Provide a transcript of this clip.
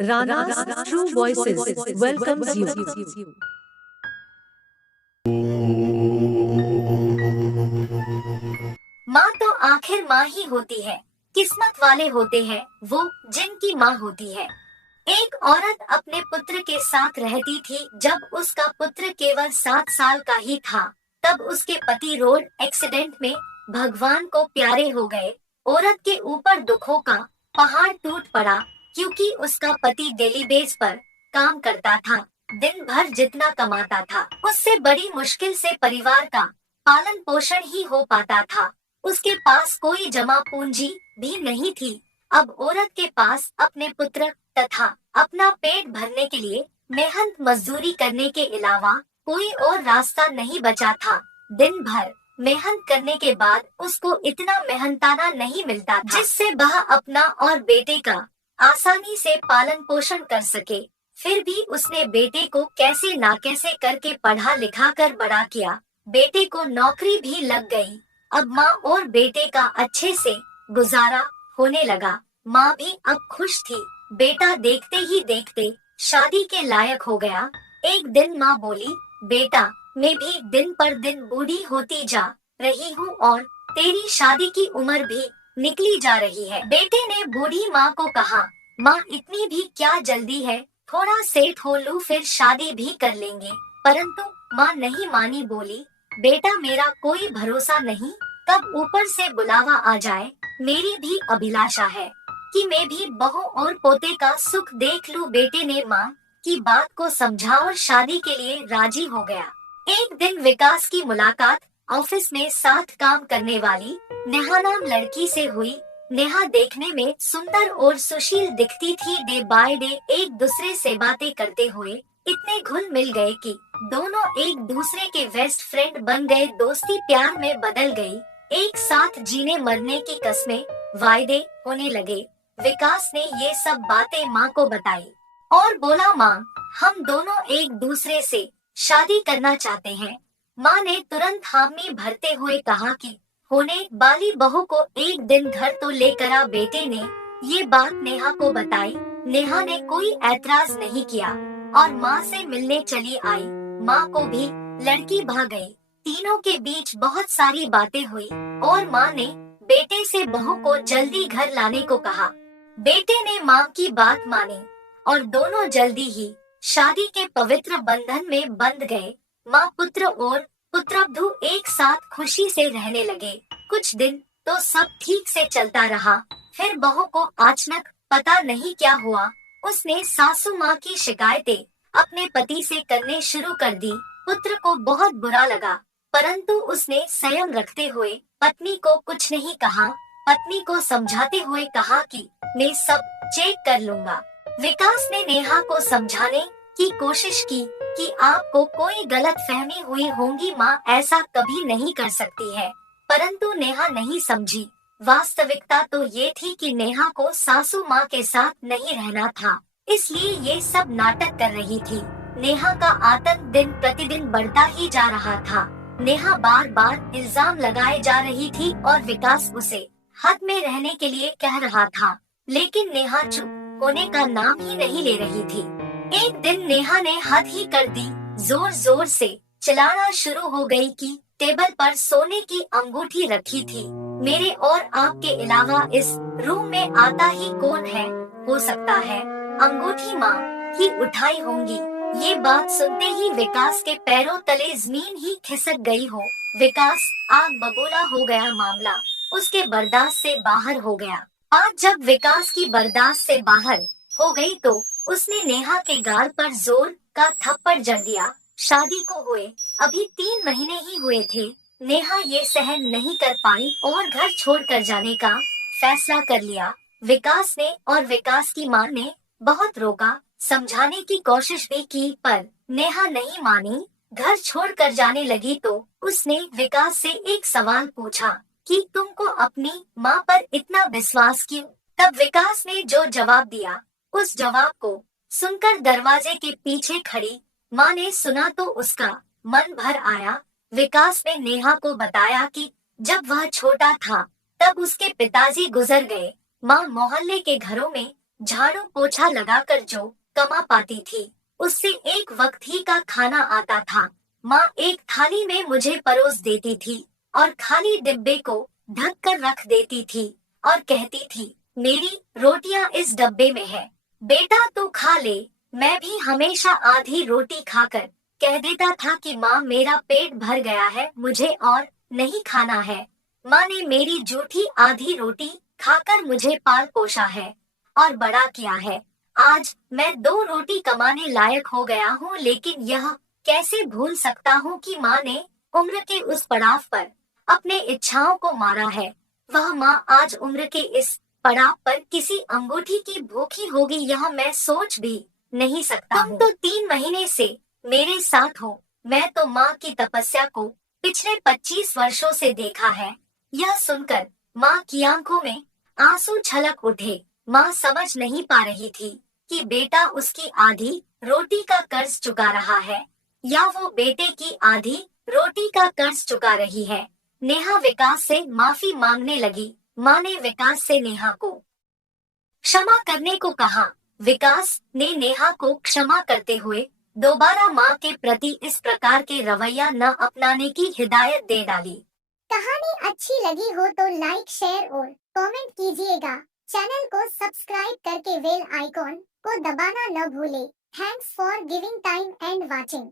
Rana's True Voices welcomes you. माँ तो आखिर माँ ही होती है। किस्मत वाले होते हैं वो जिनकी माँ होती है। एक औरत अपने पुत्र के साथ रहती थी। जब उसका पुत्र केवल 7 साल का ही था, तब उसके पति रोड एक्सीडेंट में भगवान को प्यारे हो गए। औरत के ऊपर दुखों का पहाड़ टूट पड़ा, क्योंकि उसका पति डेली बेस पर काम करता था। दिन भर जितना कमाता था, उससे बड़ी मुश्किल से परिवार का पालन पोषण ही हो पाता था। उसके पास कोई जमा पूंजी भी नहीं थी। अब औरत के पास अपने पुत्र तथा अपना पेट भरने के लिए मेहनत मजदूरी करने के अलावा कोई और रास्ता नहीं बचा था। दिन भर मेहनत करने के बाद उसको इतना मेहनताना नहीं मिलता था जिससे वह अपना और बेटे का आसानी से पालन पोषण कर सके। फिर भी उसने बेटे को कैसे ना कैसे करके पढ़ा लिखा कर बड़ा किया। बेटे को नौकरी भी लग गई। अब माँ और बेटे का अच्छे से गुजारा होने लगा। माँ भी अब खुश थी। बेटा देखते ही देखते शादी के लायक हो गया। एक दिन माँ बोली, बेटा, मैं भी दिन पर दिन बूढ़ी होती जा रही हूँ और तेरी शादी की उम्र भी निकली जा रही है। बेटे ने बूढ़ी माँ को कहा, माँ इतनी भी क्या जल्दी है, थोड़ा सेठ हो लूं फिर शादी भी कर लेंगे। परंतु माँ नहीं मानी, बोली, बेटा मेरा कोई भरोसा नहीं, कब ऊपर से बुलावा आ जाए। मेरी भी अभिलाषा है कि मैं भी बहू और पोते का सुख देख लूं। बेटे ने माँ की बात को समझा और शादी के लिए राजी हो गया। एक दिन विकास की मुलाकात ऑफिस में साथ काम करने वाली नेहा नाम लड़की से हुई। नेहा देखने में सुंदर और सुशील दिखती थी। डे बाय डे एक दूसरे से बातें करते हुए इतने घुल मिल गए कि दोनों एक दूसरे के बेस्ट फ्रेंड बन गए। दोस्ती प्यार में बदल गई। एक साथ जीने मरने की कस्में वायदे होने लगे। विकास ने ये सब बातें माँ को बताई और बोला, माँ, हम दोनों एक दूसरे से शादी करना चाहते हैं। माँ ने तुरंत हामी भरते हुए कहा कि होने वाली बहू को एक दिन घर तो लेकर आ। बेटे ने ये बात नेहा को बताई। नेहा ने कोई ऐतराज नहीं किया और माँ से मिलने चली आई। माँ को भी लड़की भा गई। तीनों के बीच बहुत सारी बातें हुई और माँ ने बेटे से बहू को जल्दी घर लाने को कहा। बेटे ने माँ की बात मानी और दोनों जल्दी ही शादी के पवित्र बंधन में बंध गए। माँ पुत्र और पुत्रवधू एक साथ खुशी से रहने लगे। कुछ दिन तो सब ठीक से चलता रहा। फिर बहू को अचानक पता नहीं क्या हुआ, उसने सासू माँ की शिकायतें अपने पति से करने शुरू कर दी। पुत्र को बहुत बुरा लगा, परंतु उसने संयम रखते हुए पत्नी को कुछ नहीं कहा। पत्नी को समझाते हुए कहा कि मैं सब चेक कर लूंगा। विकास ने नेहा को समझाने की कोशिश की कि आपको कोई गलत फहमी हुई होगी, माँ ऐसा कभी नहीं कर सकती है। परंतु नेहा नहीं समझी। वास्तविकता तो ये थी कि नेहा को सासू माँ के साथ नहीं रहना था, इसलिए ये सब नाटक कर रही थी। नेहा का आतंक दिन प्रतिदिन बढ़ता ही जा रहा था। नेहा बार बार इल्जाम लगाए जा रही थी और विकास उसे हद में रहने के लिए कह रहा था, लेकिन नेहा चुप होने का नाम ही नहीं ले रही थी। एक दिन नेहा ने हद ही कर दी। जोर जोर से चिल्लाना शुरू हो गई कि टेबल पर सोने की अंगूठी रखी थी। मेरे और आपके अलावा इस रूम में आता ही कौन है? हो सकता है अंगूठी माँ ही उठाई होंगी। ये बात सुनते ही विकास के पैरों तले जमीन ही खिसक गई हो। विकास आग बबूला हो गया। मामला उसके बर्दाश्त से बाहर हो गया। आज जब विकास की बर्दाश्त से बाहर हो गई तो उसने नेहा के गाल पर जोर का थप्पड़ जड़ दिया। शादी को हुए अभी 3 महीने ही हुए थे। नेहा ये सहन नहीं कर पाई और घर छोड़कर जाने का फैसला कर लिया। विकास ने और विकास की मां ने बहुत रोका, समझाने की कोशिश भी की, पर नेहा नहीं मानी। घर छोड़कर जाने लगी तो उसने विकास से एक सवाल पूछा कि तुमको अपनी माँ पर इतना विश्वास क्यों? तब विकास ने जो जवाब दिया, उस जवाब को सुनकर दरवाजे के पीछे खड़ी माँ ने सुना तो उसका मन भर आया। विकास ने नेहा को बताया कि जब वह छोटा था तब उसके पिताजी गुजर गए। माँ मोहल्ले के घरों में झाड़ू पोछा लगाकर जो कमा पाती थी उससे एक वक्त ही का खाना आता था। माँ एक थाली में मुझे परोस देती थी और खाली डिब्बे को ढक कर रख देती थी और कहती थी, मेरी रोटियां इस डब्बे में है, बेटा तू खा ले। मैं भी हमेशा आधी रोटी खाकर कह देता था कि माँ मेरा पेट भर गया है, मुझे और नहीं खाना है। माँ ने मेरी जूठी आधी रोटी खाकर मुझे पाल पोसा है और बड़ा किया है। आज मैं 2 रोटी कमाने लायक हो गया हूँ, लेकिन यह कैसे भूल सकता हूँ कि माँ ने उम्र के उस पड़ाव पर अपने इच्छाओं को मारा है। वह माँ आज उम्र के इस पड़ाव पर किसी अंगूठी की भूखी होगी, यह मैं सोच भी नहीं सकता। तुम तो 3 महीने से मेरे साथ हो। मैं तो माँ की तपस्या को पिछले 25 वर्षों से देखा है। यह सुनकर माँ की आंखों में आंसू छलक उठे। माँ समझ नहीं पा रही थी कि बेटा उसकी आधी रोटी का कर्ज चुका रहा है या वो बेटे की आधी रोटी का कर्ज चुका रही है। नेहा विकास से माफी मांगने लगी। माँ ने विकास से नेहा को क्षमा करने को कहा। विकास ने नेहा को क्षमा करते हुए दोबारा माँ के प्रति इस प्रकार के रवैया न अपनाने की हिदायत दे डाली। कहानी अच्छी लगी हो तो लाइक, शेयर और कमेंट कीजिएगा। चैनल को सब्सक्राइब करके बेल आइकॉन को दबाना न भूले। Thanks for giving time and watching.